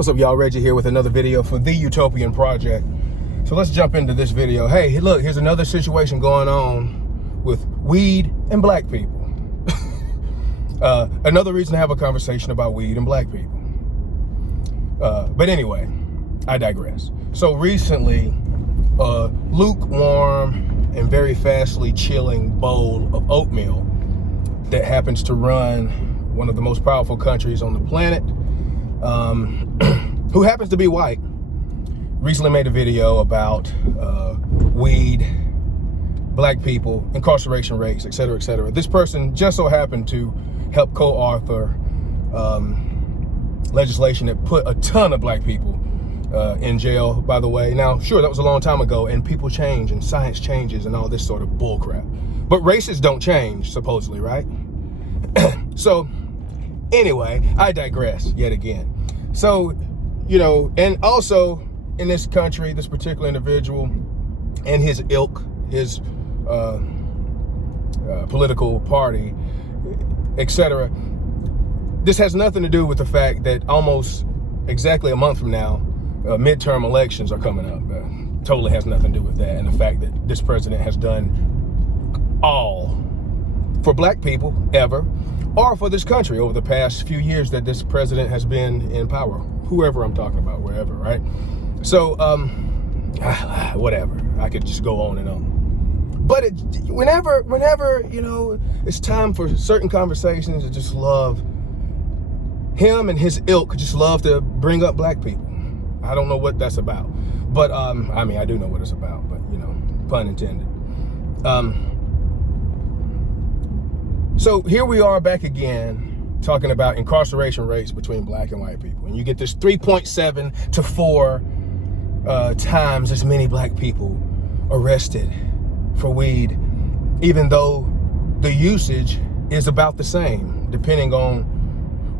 What's up, y'all? Reggie here with another video for the Utopian Project. So let's jump into this video. Hey, look, here's another situation going on with weed and black people. Another reason to have a conversation about weed and black people. But anyway, I digress. So recently, a lukewarm and very fastly chilling bowl of oatmeal that happens to run one of the most powerful countries on the planet, who happens to be white, recently made a video about weed, black people, incarceration rates, etc., etc. This person just so happened to help co-author legislation that put a ton of black people in jail, by the way. Now, sure, that was a long time ago, and people change, and science changes, and all this sort of bullcrap. But races don't change, supposedly, right? So, anyway, I digress yet again. So, you know, and also in this country, this particular individual and his ilk, his political party, etc. This has nothing to do with the fact that almost exactly a month from now, midterm elections are coming up. Totally has nothing to do with that, and the fact that this president has done all for black people ever, or for this country over the past few years that this president has been in power, whoever I'm talking about, wherever, right? So, whatever, I could just go on and on. But whenever, you know, it's time for certain conversations, I just love him and his ilk, just love to bring up black people. I don't know what that's about, but, I mean, I do know what it's about, but, you know, pun intended. So here we are back again talking about incarceration rates between black and white people. And you get this 3.7 to 4 times as many black people arrested for weed, even though the usage is about the same, depending on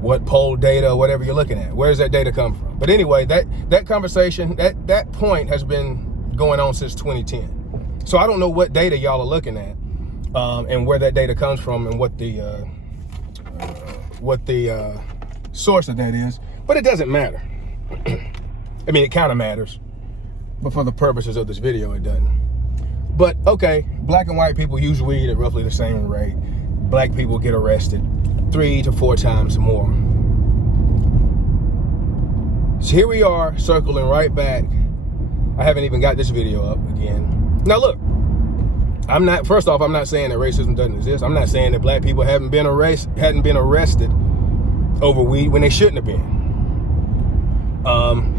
what poll data or whatever you're looking at. Where does that data come from? But anyway, that conversation, that point has been going on since 2010. So I don't know what data y'all are looking at. And where that data comes from, and what the source of that is, but it doesn't matter. I mean, it kind of matters, but for the purposes of this video, it doesn't. But okay, black and white people use weed at roughly the same rate. Black people get arrested 3 to 4 times more. So here we are, circling right back. I haven't even got this video up again. Now look. First off, I'm not saying that racism doesn't exist. I'm not saying that black people hadn't been arrested over weed when they shouldn't have been.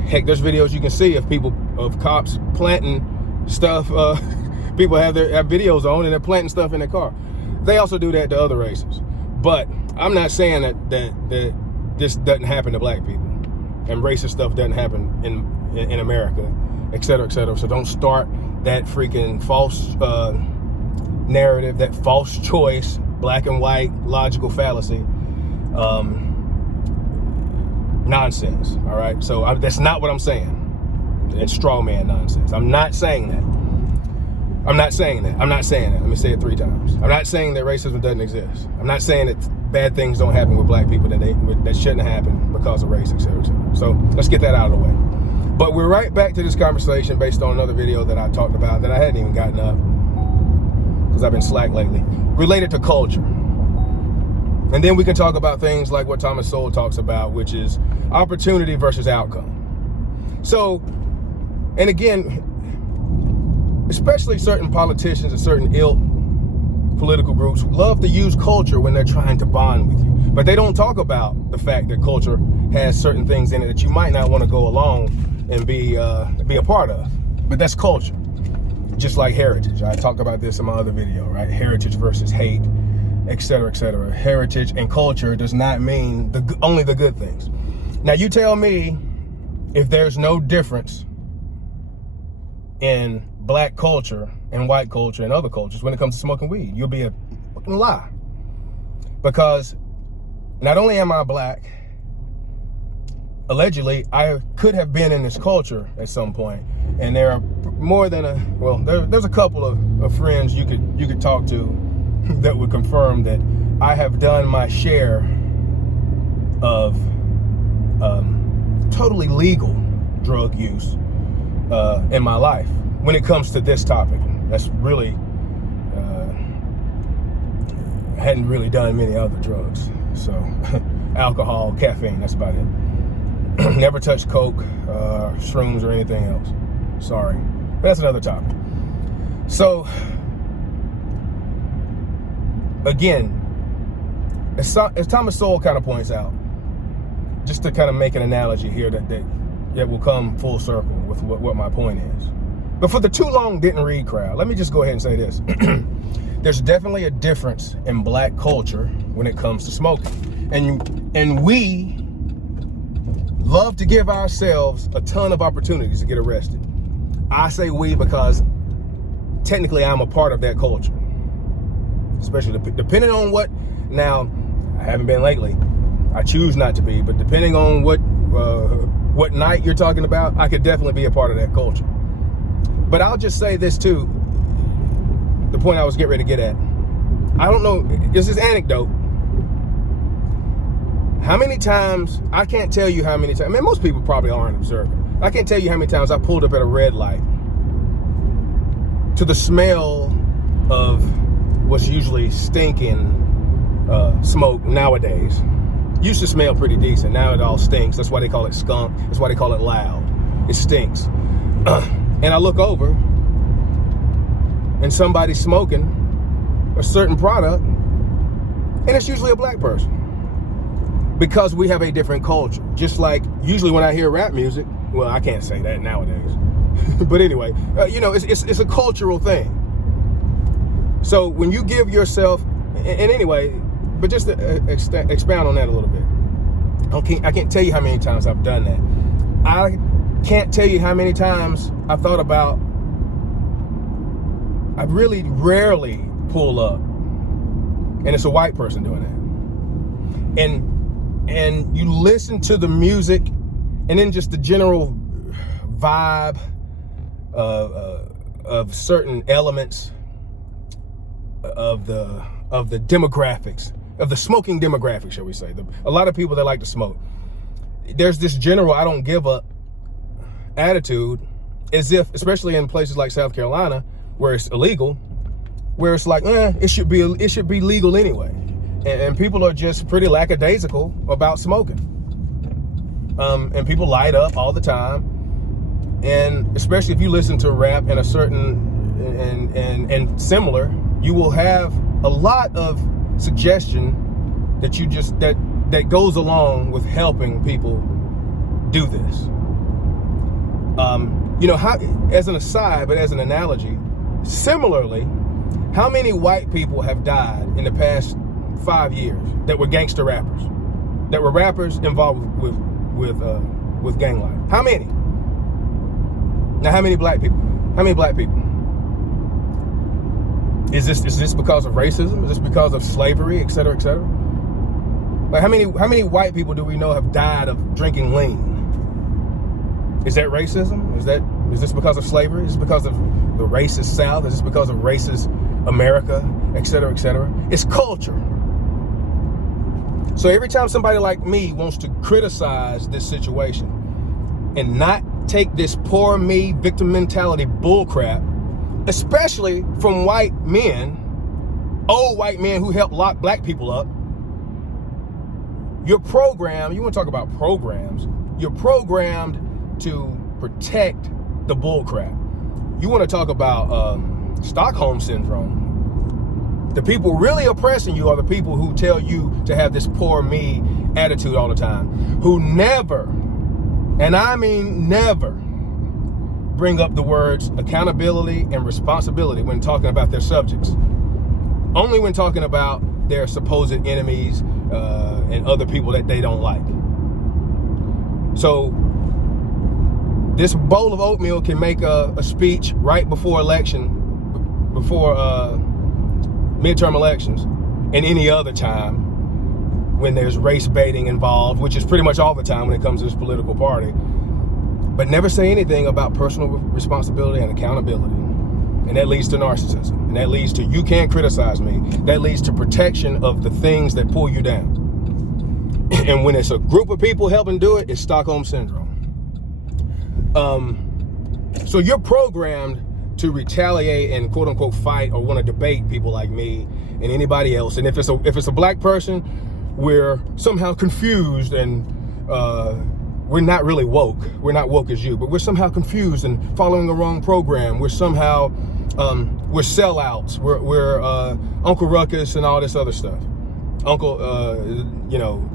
Heck, there's videos you can see of cops planting stuff. People have videos on, and they're planting stuff in their car. They also do that to other races. But I'm not saying that this doesn't happen to black people, and racist stuff doesn't happen in America, et cetera, et cetera. So don't start that freaking false narrative, that false choice, black and white logical fallacy, nonsense. All right, so that's not what I'm saying. It's straw man nonsense. I'm not saying that. I'm not saying that. Let me say it 3 times. I'm not saying that racism doesn't exist. I'm not saying that bad things don't happen with black people that shouldn't happen because of race, et cetera, et cetera. So let's get that out of the way. But we're right back to this conversation based on another video that I talked about that I hadn't even gotten up because I've been slack lately, related to culture. And then we can talk about things like what Thomas Sowell talks about, which is opportunity versus outcome. So, and again, especially certain politicians and certain ilk political groups love to use culture when they're trying to bond with you. But they don't talk about the fact that culture has certain things in it that you might not want to go along and be a part of. But that's culture. Just like heritage. I talked about this in my other video, right? Heritage versus hate, et cetera, et cetera. Heritage and culture does not mean only the good things. Now you tell me if there's no difference in black culture and white culture and other cultures when it comes to smoking weed. You'll be a fucking lie. Because not only am I black, allegedly, I could have been in this culture at some point, and there are more than there's a couple of friends you could talk to that would confirm that I have done my share of totally legal drug use in my life when it comes to this topic. That's really, hadn't really done many other drugs. So alcohol, caffeine, that's about it. Never touched coke, shrooms, or anything else. Sorry. But that's another topic. So, again, as Thomas Sowell kind of points out, just to kind of make an analogy here that will come full circle with what my point is. But for the too long didn't read crowd, let me just go ahead and say this. There's definitely a difference in black culture when it comes to smoking. And we love to give ourselves a ton of opportunities to get arrested. I say we because technically I'm a part of that culture. Especially depending on what, now, I haven't been lately. I choose not to be, but depending on what night you're talking about, I could definitely be a part of that culture. But I'll just say this too, the point I was getting ready to get at. I don't know, this is anecdote. How many times, I can't tell you how many times, I mean, most people probably aren't observant. I can't tell you how many times I pulled up at a red light to the smell of what's usually stinking smoke nowadays. Used to smell pretty decent. Now it all stinks. That's why they call it skunk. That's why they call it loud. It stinks. And I look over and somebody's smoking a certain product, and it's usually a black person. Because we have a different culture. Just like usually when I hear rap music, well, I can't say that nowadays. But anyway, it's a cultural thing. So when you give yourself, and anyway, but just to expound on that a little bit. I can't tell you how many times I've done that. I can't tell you how many times I thought about, I really rarely pull up, and it's a white person doing that. And you listen to the music, and then just the general vibe of certain elements of the demographics, of the smoking demographic, shall we say. A lot of people that like to smoke. There's this general I don't give up attitude, as if, especially in places like South Carolina, where it's illegal, where it's like, it should be legal anyway. And people are just pretty lackadaisical about smoking. And people light up all the time. And especially if you listen to rap and a certain, and similar, you will have a lot of suggestion that that goes along with helping people do this. How, as an aside, but as an analogy, similarly, how many white people have died in the past 5 years that were gangster rappers, that were rappers involved with gang life? How many? Now, how many black people? How many black people? Is this because of racism? Is this because of slavery, et cetera, et cetera? Like, how many white people do we know have died of drinking lean? Is that racism? Is this because of slavery? Is this because of the racist South? Is this because of racist America, et cetera, et cetera? It's culture. So every time somebody like me wants to criticize this situation and not take this poor me victim mentality bullcrap, especially from white men, old white men who help lock black people up, you're programmed, you want to talk about programs, you're programmed to protect the bullcrap. You want to talk about Stockholm Syndrome. The people really oppressing you are the people who tell you to have this poor me attitude all the time, who never, and I mean never, bring up the words accountability and responsibility when talking about their subjects. Only when talking about their supposed enemies and other people that they don't like. So this bowl of oatmeal can make a speech right before midterm elections, and any other time when there's race baiting involved, which is pretty much all the time when it comes to this political party, but never say anything about personal responsibility and accountability. And that leads to narcissism. And that leads to, you can't criticize me. That leads to protection of the things that pull you down. And when it's a group of people helping do it, it's Stockholm Syndrome. So you're programmed to retaliate and quote unquote fight or want to debate people like me and anybody else. And if it's a black person, we're somehow confused and we're not really woke. We're not woke as you, but we're somehow confused and following the wrong program. We're somehow we're sellouts. We're Uncle Ruckus and all this other stuff. Uncle,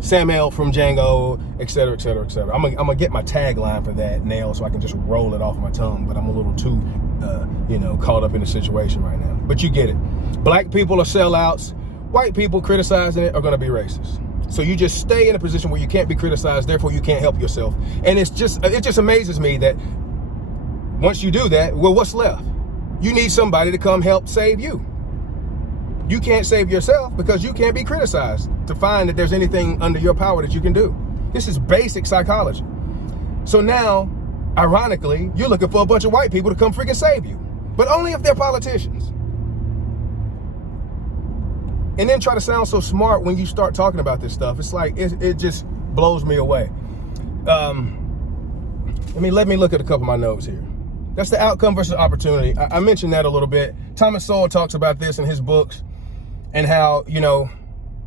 Samuel from Django, et cetera, et cetera, et cetera. I'm gonna get my tagline for that nailed so I can just roll it off my tongue, but I'm a little too, caught up in the situation right now. But you get it. Black people are sellouts. White people criticizing it are gonna be racist. So you just stay in a position where you can't be criticized, therefore you can't help yourself. And it just amazes me that once you do that, well, what's left? You need somebody to come help save you. You can't save yourself because you can't be criticized to find that there's anything under your power that you can do. This is basic psychology. So now, ironically, you're looking for a bunch of white people to come freaking save you, but only if they're politicians. And then try to sound so smart when you start talking about this stuff. It's like, it just blows me away. Let me look at a couple of my notes here. That's the outcome versus opportunity. I mentioned that a little bit. Thomas Sowell talks about this in his books and how,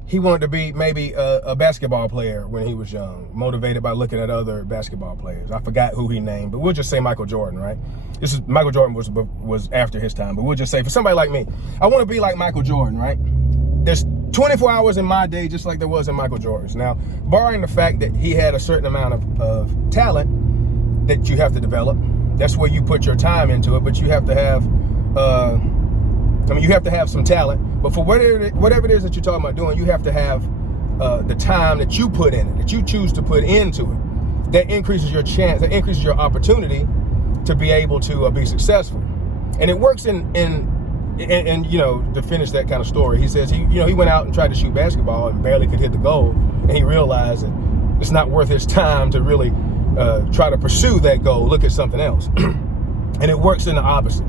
he wanted to be maybe a basketball player when he was young, motivated by looking at other basketball players. I forgot who he named, but we'll just say Michael Jordan, right? Michael Jordan was after his time, but we'll just say for somebody like me, I want to be like Michael Jordan, right? There's 24 hours in my day, just like there was in Michael Jordan's. Now, barring the fact that he had a certain amount of talent that you have to develop, that's where you put your time into it, but you have to have, you have to have some talent, but for whatever it is that you're talking about doing, you have to have the time that you put in it, that you choose to put into it. That increases your chance, that increases your opportunity to be able to be successful. And it works to finish that kind of story, he says he went out and tried to shoot basketball and barely could hit the goal, and he realized that it's not worth his time to really try to pursue that goal, look at something else. And it works in the opposite.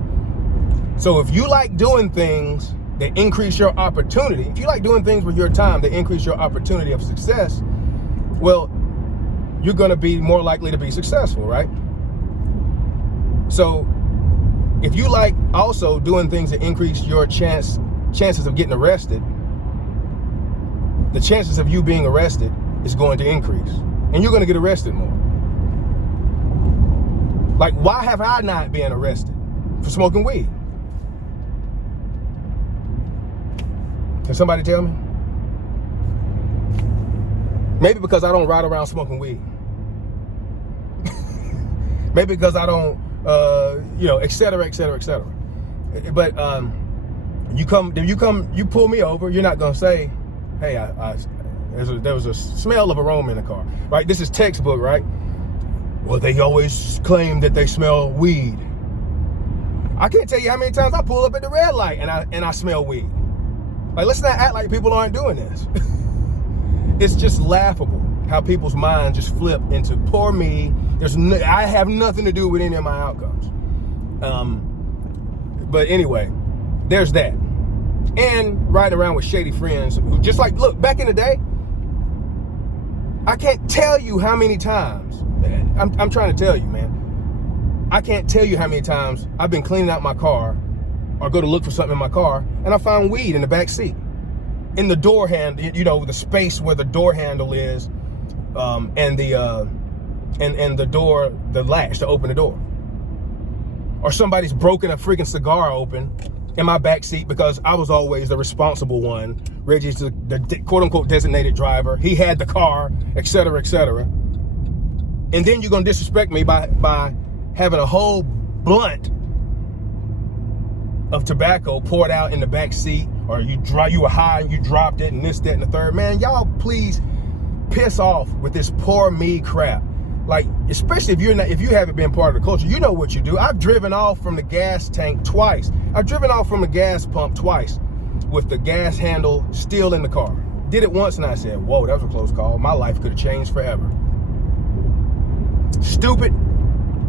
So if you like doing things that increase your opportunity, if you like doing things with your time that increase your opportunity of success, well, you're going to be more likely to be successful, right? So if you like also doing things that increase your chances of getting arrested, the chances of you being arrested is going to increase, and you're going to get arrested more. Like, why have I not been arrested for smoking weed? Can somebody tell me? Maybe because I don't ride around smoking weed. Maybe because I don't, et cetera, et cetera, et cetera. But you pull me over, you're not gonna say, hey, there was a smell of aroma in the car, right? This is textbook, right? Well, they always claim that they smell weed. I can't tell you how many times I pull up at the red light and I smell weed. Like, let's not act like people aren't doing this. It's just laughable how people's minds just flip into poor me. I have nothing to do with any of my outcomes. But anyway, there's that. And riding around with shady friends who just like, look, back in the day, I can't tell you how many times, I'm trying to tell you, man. I can't tell you how many times I've been cleaning out my car or go to look for something in my car, and I found weed in the back seat, in the door handle, the space where the door handle is, and the door, the latch to open the door. Or somebody's broken a freaking cigar open in my back seat because I was always the responsible one. Reggie's the quote unquote designated driver. He had the car, et cetera, et cetera. And then you're gonna disrespect me by having a whole blunt of tobacco poured out in the back seat, or you were high and you dropped it, and this, that, and the third. Man, y'all please piss off with this poor me crap. Like, especially if you haven't been part of the culture, you know what you do. I've driven off from the gas tank twice. I've driven off from the gas pump twice with the gas handle still in the car. Did it once and I said, whoa, that was a close call. My life could have changed forever. Stupid.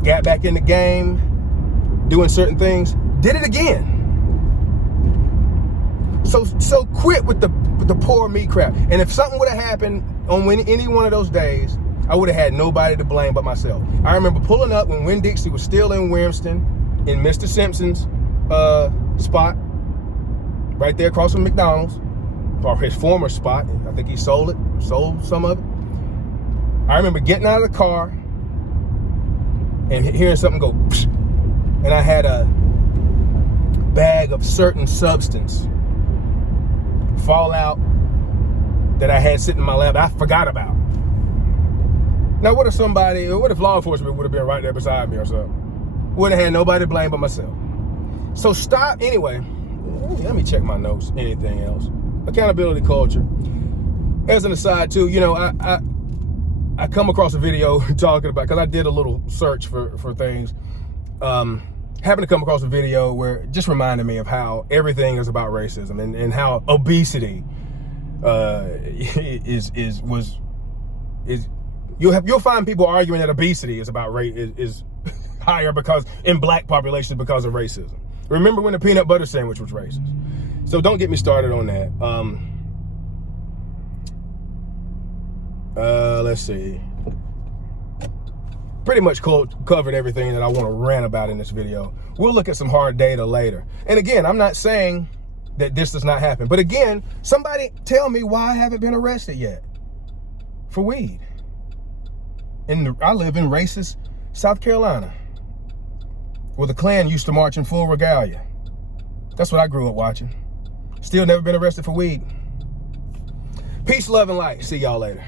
Got back in the game, doing certain things. Did it again. So quit with the poor me crap. And if something would have happened on any one of those days, I would have had nobody to blame but myself. I remember pulling up when Winn-Dixie was still in Williamston, in Mr. Simpson's spot, right there across from McDonald's, or his former spot. I think he sold some of it. I remember getting out of the car and hearing something go, psh, and I had a bag of certain substance fall out that I had sitting in my lap I forgot about. Now, what if law enforcement would have been right there beside me or something? Would have had nobody to blame but myself. So stop, anyway, let me check my notes, anything else. Accountability culture. As an aside too, you know, I come across a video talking about, because I did a little search for things, happened to come across a video where it just reminded me of how everything is about racism, and how obesity you'll find people arguing that obesity is about is higher because in black populations because of racism. Remember when the peanut butter sandwich was racist? So don't get me started on that. Let's see. Pretty much covered everything that I want to rant about in this video. We'll look at some hard data later. And again, I'm not saying that this does not happen. But again, somebody tell me why I haven't been arrested yet for weed. I live in racist South Carolina, where the Klan used to march in full regalia. That's what I grew up watching. Still never been arrested for weed. Peace, love, and light. See y'all later.